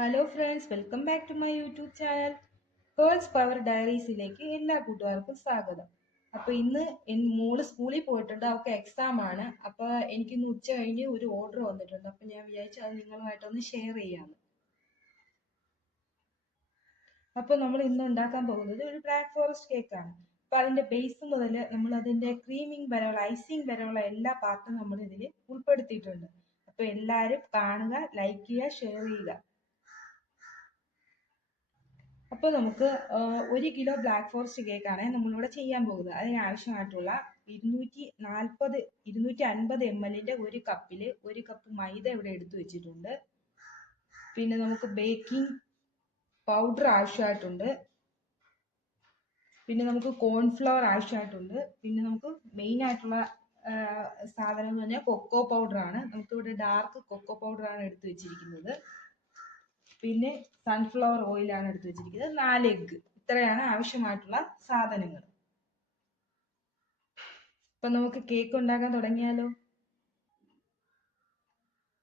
Hello friends, welcome back to my YouTube channel girls power ഡയറീസിലേക്ക് എല്ലാ കൂട്ടുകാർക്കും സ്വാഗതം. അപ്പോൾ ഇന്ന് മോള് സ്കൂളിൽ പോയിട്ടുണ്ട്, അവൾക്ക് എക്സാം ആണ്. അപ്പോൾ എനിക്കിന്ന് ഉച്ച കഴിഞ്ഞ് ഒരു ഓർഡർ വന്നിട്ടുണ്ട്. അപ്പോൾ ഞാൻ വിചാരിച്ചു അത് നിങ്ങളുമായിട്ടൊന്ന് ഷെയർ ചെയ്യാമെന്ന്. അപ്പോൾ നമ്മൾ ഇന്ന് ഉണ്ടാക്കാൻ പോകുന്നത് ഒരു ബ്ലാക്ക് ഫോറസ്റ്റ് കേക്കാണ്. അപ്പോൾ അതിന്റെ ബേസ് മുതൽ നമ്മൾ അതിന്റെ ക്രീമിംഗ് വരെയുള്ള ഐസിങ് വരെയുള്ള എല്ലാ പാർട്ടും നമ്മൾ ഇതിൽ ഉൾപ്പെടുത്തിയിട്ടുണ്ട്. അപ്പോൾ എല്ലാവരും കാണുക, ലൈക്ക് ചെയ്യുക, ഷെയർ ചെയ്യുക. അപ്പോൾ നമുക്ക് 1 കിലോ ബ്ലാക്ക് ഫോറസ്റ്റ് കേക്കാണ് നമ്മളിവിടെ ചെയ്യാൻ പോകുന്നത്. അതിനാവശ്യമായിട്ടുള്ള 250 ml ഒരു കപ്പിൽ 1 കപ്പ് മൈദ ഇവിടെ എടുത്തു വെച്ചിട്ടുണ്ട്. പിന്നെ നമുക്ക് ബേക്കിംഗ് പൗഡർ ആവശ്യമായിട്ടുണ്ട്. പിന്നെ നമുക്ക് കോൺഫ്ലവർ ആവശ്യമായിട്ടുണ്ട്. പിന്നെ നമുക്ക് മെയിൻ ആയിട്ടുള്ള സാധനം എന്ന് പറഞ്ഞാൽ കൊക്കോ പൗഡർ ആണ്. നമുക്കിവിടെ ഡാർക്ക് കൊക്കോ പൗഡർ ആണ് എടുത്തു വെച്ചിരിക്കുന്നത്. പിന്നെ സൺഫ്ലവർ ഓയിലാണ് എടുത്ത് വെച്ചിരിക്കുന്നത്. 4 എഗ്ഗ്. ഇത്രയാണ് ആവശ്യമായിട്ടുള്ള സാധനങ്ങൾ. അപ്പൊ നമുക്ക് കേക്ക് ഉണ്ടാക്കാൻ തുടങ്ങിയാലോ.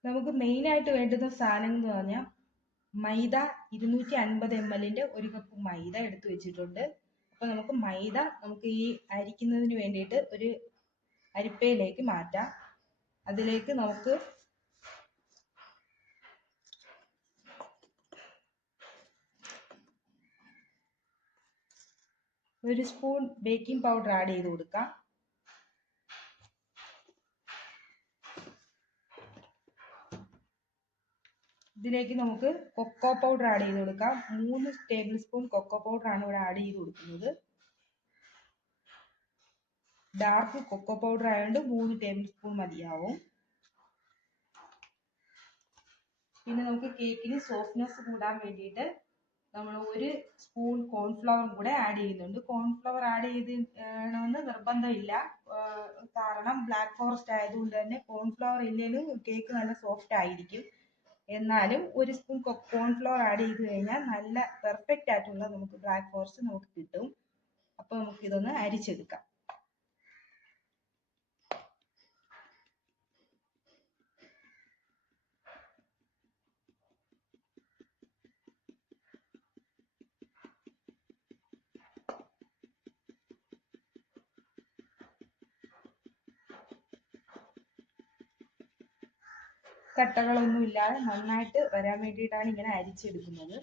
നമുക്ക് മെയിൻ ആയിട്ട് വേണ്ടുന്ന സാധനം എന്ന് പറഞ്ഞാൽ മൈദ 250 ml 1 കപ്പ് മൈദ എടുത്തു വെച്ചിട്ടുണ്ട്. അപ്പൊ നമുക്ക് മൈദ ഈ അരിക്കുന്നതിന് വേണ്ടിയിട്ട് ഒരു അരിപ്പയിലേക്ക് മാറ്റാം. അതിലേക്ക് നമുക്ക് 1 സ്പൂൺ ബേക്കിംഗ് പൗഡർ ആഡ് ചെയ്ത് കൊടുക്കാം. ഇതിലേക്ക് നമുക്ക് കൊക്കോ പൗഡർ ആഡ് ചെയ്ത് കൊടുക്കാം. 3 ടേബിൾ സ്പൂൺ കൊക്കോ പൗഡർ ആണ് ഇവിടെ ആഡ് ചെയ്ത് കൊടുക്കുന്നത്. ഡാർക്ക് കൊക്കോ പൗഡർ ആയതുകൊണ്ട് 3 ടേബിൾ സ്പൂൺ മതിയാവും. പിന്നെ നമുക്ക് കേക്കിന് സോഫ്റ്റ്നെസ് കൂടാൻ വേണ്ടിയിട്ട് നമ്മൾ 1 സ്പൂൺ കോൺഫ്ലവർ കൂടെ ആഡ് ചെയ്യുന്നുണ്ട്. കോൺഫ്ലവർ ആഡ് ചെയ്യണമെന്ന് നിർബന്ധമില്ല, കാരണം ബ്ലാക്ക് ഫോറസ്റ്റ് ആയതുകൊണ്ട് തന്നെ കോൺഫ്ലവർ ഇല്ലെങ്കിലും കേക്ക് നല്ല സോഫ്റ്റ് ആയിരിക്കും. എന്നാലും 1 സ്പൂൺ കോൺഫ്ലവർ ആഡ് ചെയ്ത് കഴിഞ്ഞാൽ നല്ല പെർഫെക്റ്റ് ആയിട്ടുള്ള നമുക്ക് ബ്ലാക്ക് ഫോറസ്റ്റ് നമുക്ക് കിട്ടും. അപ്പോൾ നമുക്ക് ഇതൊന്ന് അരിച്ചെടുക്കാം. കട്ടകളൊന്നും ഇല്ലാതെ നന്നായിട്ട് വരാൻ വേണ്ടിയിട്ടാണ് ഇങ്ങനെ അരിച്ചെടുക്കുന്നത്.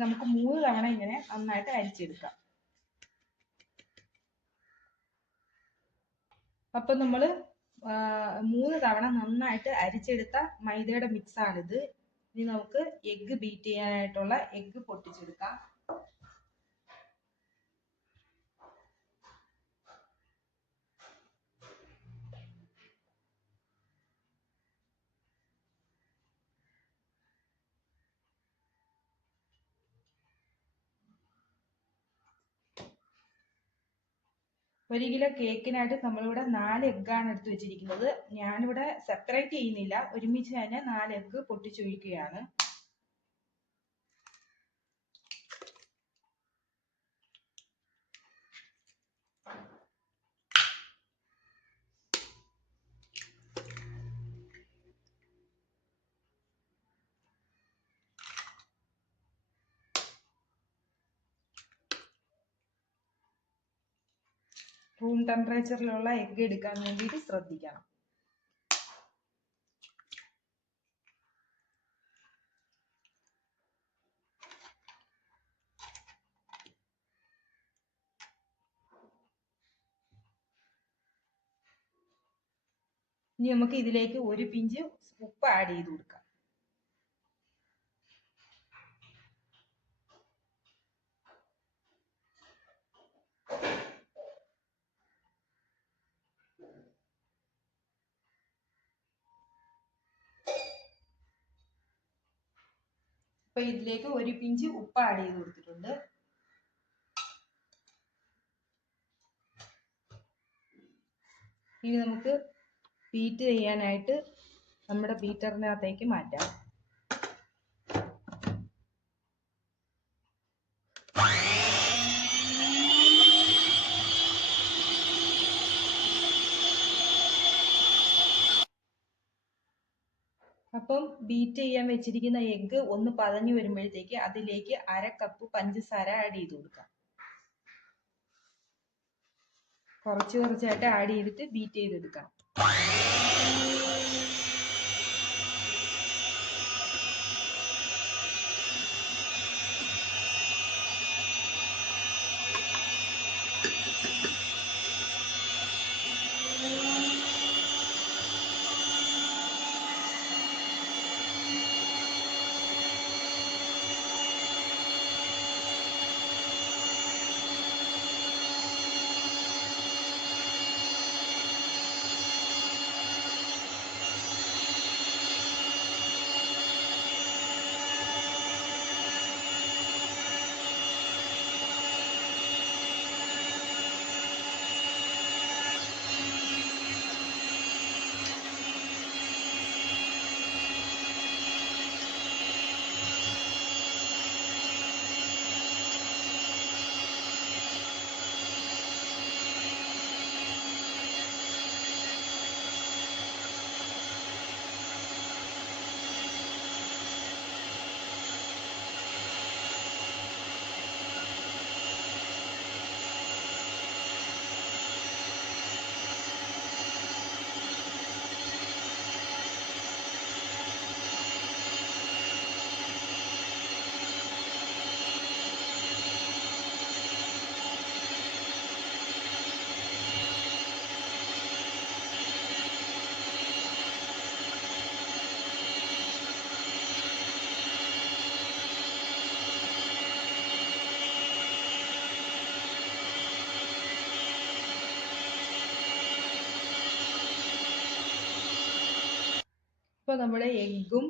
നമുക്ക് 3 തവണ ഇങ്ങനെ നന്നായിട്ട് അരിച്ചെടുക്കാം. അപ്പൊ നമ്മൾ 3 തവണ നന്നായിട്ട് അരിച്ചെടുത്ത മൈദയുടെ മിക്സ് ആണിത്. ഇനി നമുക്ക് എഗ്ഗ് ബീറ്റ് ചെയ്യാനായിട്ടുള്ള എഗ്ഗ് പൊട്ടിച്ചെടുക്കാം. ഒരു കിലോ കേക്കിനായിട്ട് നമ്മളിവിടെ 4 എഗ്ഗാണ് എടുത്തു വെച്ചിരിക്കുന്നത്. ഞാനിവിടെ സെപ്പറേറ്റ് ചെയ്യുന്നില്ല, ഒരുമിച്ച് തന്നെ 4 എഗ്ഗ് പൊട്ടിച്ചൊഴിക്കുകയാണ്. റൂം ടെമ്പറേച്ചറിലുള്ള എഗ്ഗ് എടുക്കാൻ വേണ്ടിയിട്ട് ശ്രദ്ധിക്കണം. ഇനി നമുക്ക് ഇതിലേക്ക് 1 പിഞ്ച് ഉപ്പ് ആഡ് ചെയ്ത് കൊടുക്കാം. അപ്പൊ ഇതിലേക്ക് 1 പിഞ്ച് ഉപ്പ് ആഡ് ചെയ്ത് കൊടുത്തിട്ടുണ്ട്. ഇനി നമുക്ക് ബീറ്റ് ചെയ്യാനായിട്ട് നമ്മുടെ ബീറ്ററിനകത്തേക്ക് മാറ്റാം. അപ്പം ബീറ്റ് ചെയ്യാൻ വെച്ചിരിക്കുന്ന എഗ്ഗ് ഒന്ന് പതഞ്ഞു വരുമ്പോഴത്തേക്ക് അതിലേക്ക് 1/2 കപ്പ് പഞ്ചസാര ആഡ് ചെയ്ത് കൊടുക്കാം. കുറച്ച് കുറച്ചായിട്ട് ആഡ് ചെയ്തിട്ട് ബീറ്റ് ചെയ്തെടുക്കാം. ഇപ്പോൾ നമ്മുടെ എഗ്ഗും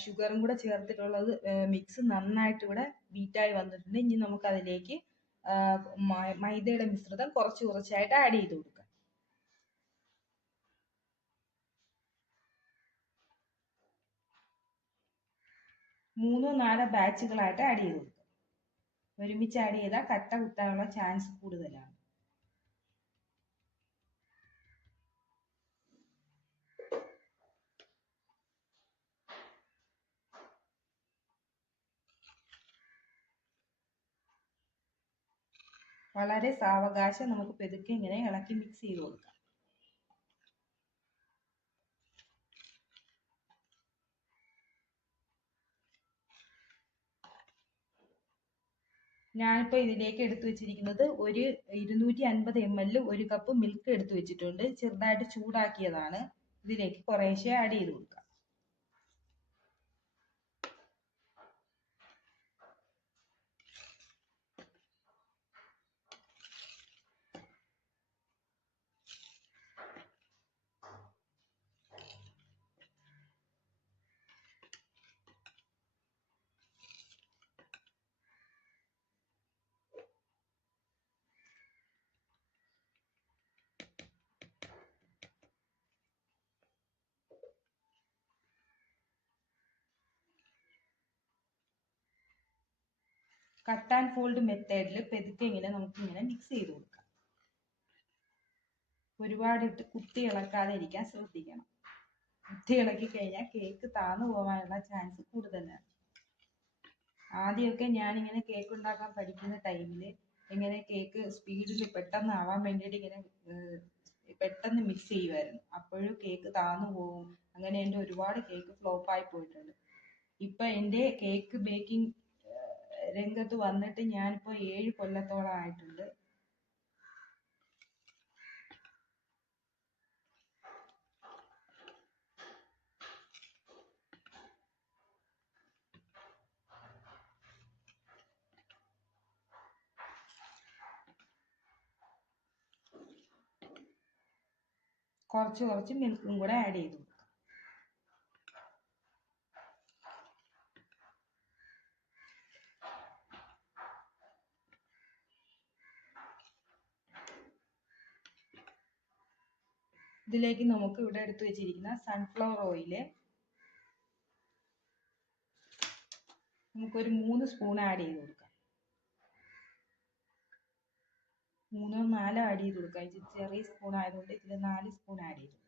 ഷുഗറും കൂടെ ചേർത്തിട്ടുള്ളത് മിക്സ് നന്നായിട്ട് ഇവിടെ ബീറ്റായി വന്നിട്ടുണ്ട്. ഇനി നമുക്ക് അതിലേക്ക് മൈദയുടെ മിശ്രിതം കുറച്ച് കുറച്ചായിട്ട് ആഡ് ചെയ്ത് കൊടുക്കാം. 3-4 ബാച്ചുകളായിട്ട് ആഡ് ചെയ്ത് കൊടുക്കാം. ഒരുമിച്ച് ആഡ് ചെയ്താൽ കട്ട കുത്താനുള്ള ചാൻസ് കൂടുതലാണ്. വളരെ സാവകാശം നമുക്ക് പെതുക്കെ ഇങ്ങനെ ഇളക്കി മിക്സ് ചെയ്ത് കൊടുക്കാം. ഞാനിപ്പോൾ ഇതിലേക്ക് എടുത്തു വെച്ചിരിക്കുന്നത് ഒരു 250 ml 1 കപ്പ് മിൽക്ക് എടുത്തു വെച്ചിട്ടുണ്ട്. ചെറുതായിട്ട് ചൂടാക്കിയതാണ്. ഇതിലേക്ക് കുറേശ്ശെ ആഡ് ചെയ്ത് കൊടുക്കാം. കട്ട് ആൻഡ് ഫോൾഡ് മെത്തേഡിൽ പെതുക്കെ ഇങ്ങനെ നമുക്കിങ്ങനെ മിക്സ് ചെയ്ത് കൊടുക്കാം. ഒരുപാട് ഇട്ട് കുത്തി ഇളക്കാതെ ഇരിക്കാൻ ശ്രദ്ധിക്കണം. കുത്തി ഇളക്കി കഴിഞ്ഞാൽ കേക്ക് താന്നു പോകാനുള്ള ചാൻസ് കൂടുതലാണ്. ആദ്യമൊക്കെ ഞാനിങ്ങനെ കേക്ക് ഉണ്ടാക്കാൻ പഠിക്കുന്ന ടൈമിൽ ഇങ്ങനെ കേക്ക് സ്പീഡിൽ പെട്ടെന്ന് ആവാൻ വേണ്ടിയിട്ട് ഇങ്ങനെ പെട്ടെന്ന് മിക്സ് ചെയ്യുമായിരുന്നു. അപ്പോഴും കേക്ക് താന്നു പോകും. അങ്ങനെ എൻ്റെ ഒരുപാട് കേക്ക് ഫ്ലോപ്പായി പോയിട്ടുണ്ട്. ഇപ്പം എൻ്റെ കേക്ക് ബേക്കിംഗ് രംഗത്ത് വന്നിട്ട് ഞാനിപ്പോൾ 7 കൊല്ലത്തോളം ആയിട്ടുണ്ട്. കുറച്ച് കുറച്ച് മിൽക്കും കൂടെ ആഡ് ചെയ്തു. ഇതിലേക്ക് നമുക്ക് ഇവിടെ എടുത്തു വെച്ചിരിക്കുന്ന സൺഫ്ലവർ ഓയില് നമുക്കൊരു 3 സ്പൂൺ ആഡ് ചെയ്ത് കൊടുക്കാം. 3-4 ആഡ് ചെയ്ത് കൊടുക്കാം. ഇത് ചെറിയ സ്പൂൺ ആയതുകൊണ്ട് ഇതിൽ 4 സ്പൂൺ ആഡ് ചെയ്ത് കൊടുക്കാം.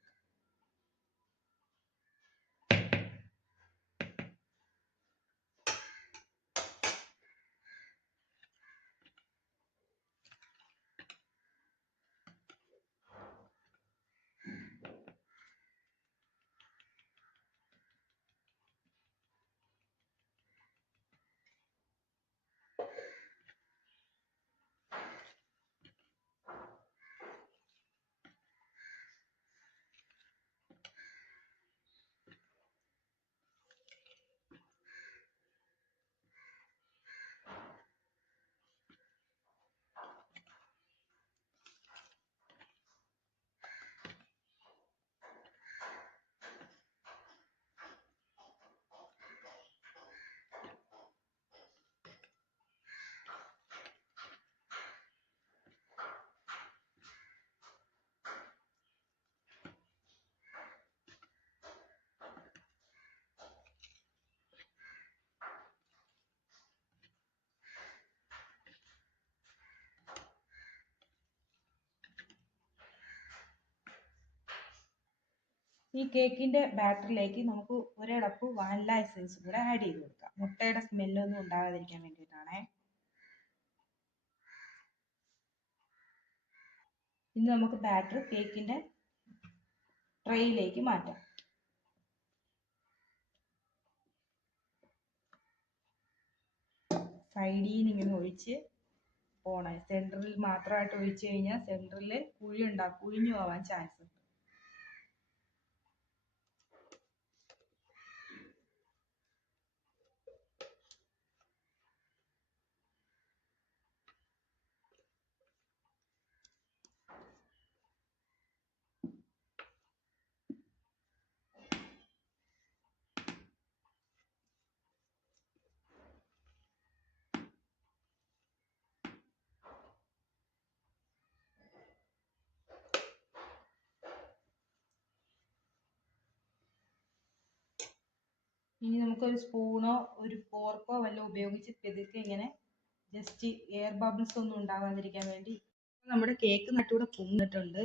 ഈ കേക്കിന്റെ ബാറ്ററിലേക്ക് നമുക്ക് ഒരടപ്പ് വാനില എസൻസ് കൂടെ ആഡ് ചെയ്ത് കൊടുക്കാം. മുട്ടയുടെ സ്മെല്ലൊന്നും ഉണ്ടാകാതിരിക്കാൻ വേണ്ടിയിട്ടാണേ. ഇനി നമുക്ക് ബാറ്റർ കേക്കിന്റെ ട്രേയിലേക്ക് മാറ്റാം. സൈഡിൽ നിന്ന് ഇങ്ങനെ ഒഴിച്ച് പോണേ. സെൻറ്ററിൽ മാത്രമായിട്ട് ഒഴിച്ചു കഴിഞ്ഞാൽ സെൻറ്ററിൽ കുഴിഞ്ഞു പോവാൻ ചാൻസ് ഉണ്ട്. ഇനി നമുക്കൊരു സ്പൂണോ ഒരു ഫോർക്കോ വല്ലതും ഉപയോഗിച്ച് പെതുക്കെ ഇങ്ങനെ ജസ്റ്റ് എയർ ബബിൾസ് ഒന്നും ഉണ്ടാവാതിരിക്കാൻ വേണ്ടി. നമ്മുടെ കേക്ക് നട്ടൂടെ പൊങ്ങിട്ടുണ്ട്.